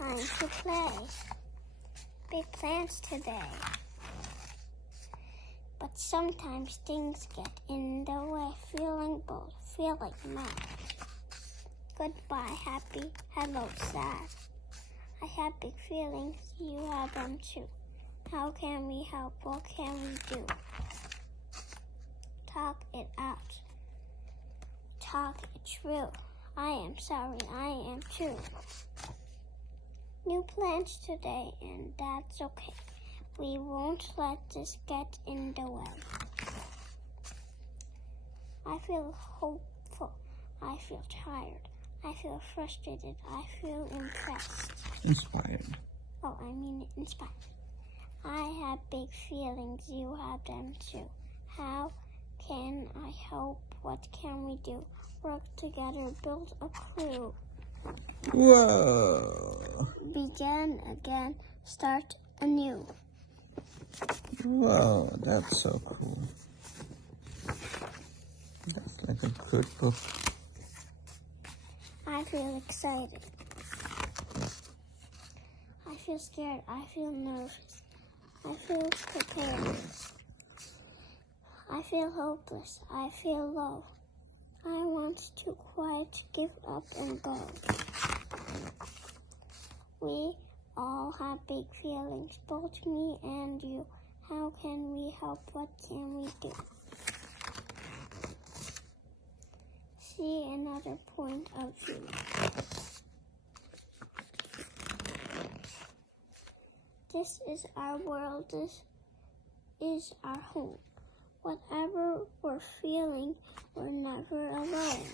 time to play. Big plans today. But sometimes things get in the way. Feeling bold, feeling mad. Goodbye, happy, hello, sad. I have big feelings, you have them too. How can we help? What can we do? Talk it out. Talk it true. I am sorry, I am too. New plans today, and that's okay. We won't let this get in the way. I feel hopeful. I feel tired. I feel frustrated. I feel impressed. Inspired. Oh, I mean inspired. I have big feelings. You have them too. How can I help? What can we do? Work together, build a crew. Whoa. Begin again, start anew. Whoa, that's so cool. That's like a good book. I feel excited. I feel scared. I feel nervous. I feel prepared. I feel hopeless. I feel low. I want to quite give up and go. We all have big feelings, both me and you. How can we help? What can we do? See another point of view. This is our world. This is our home. Whatever we're feeling, we're never alone.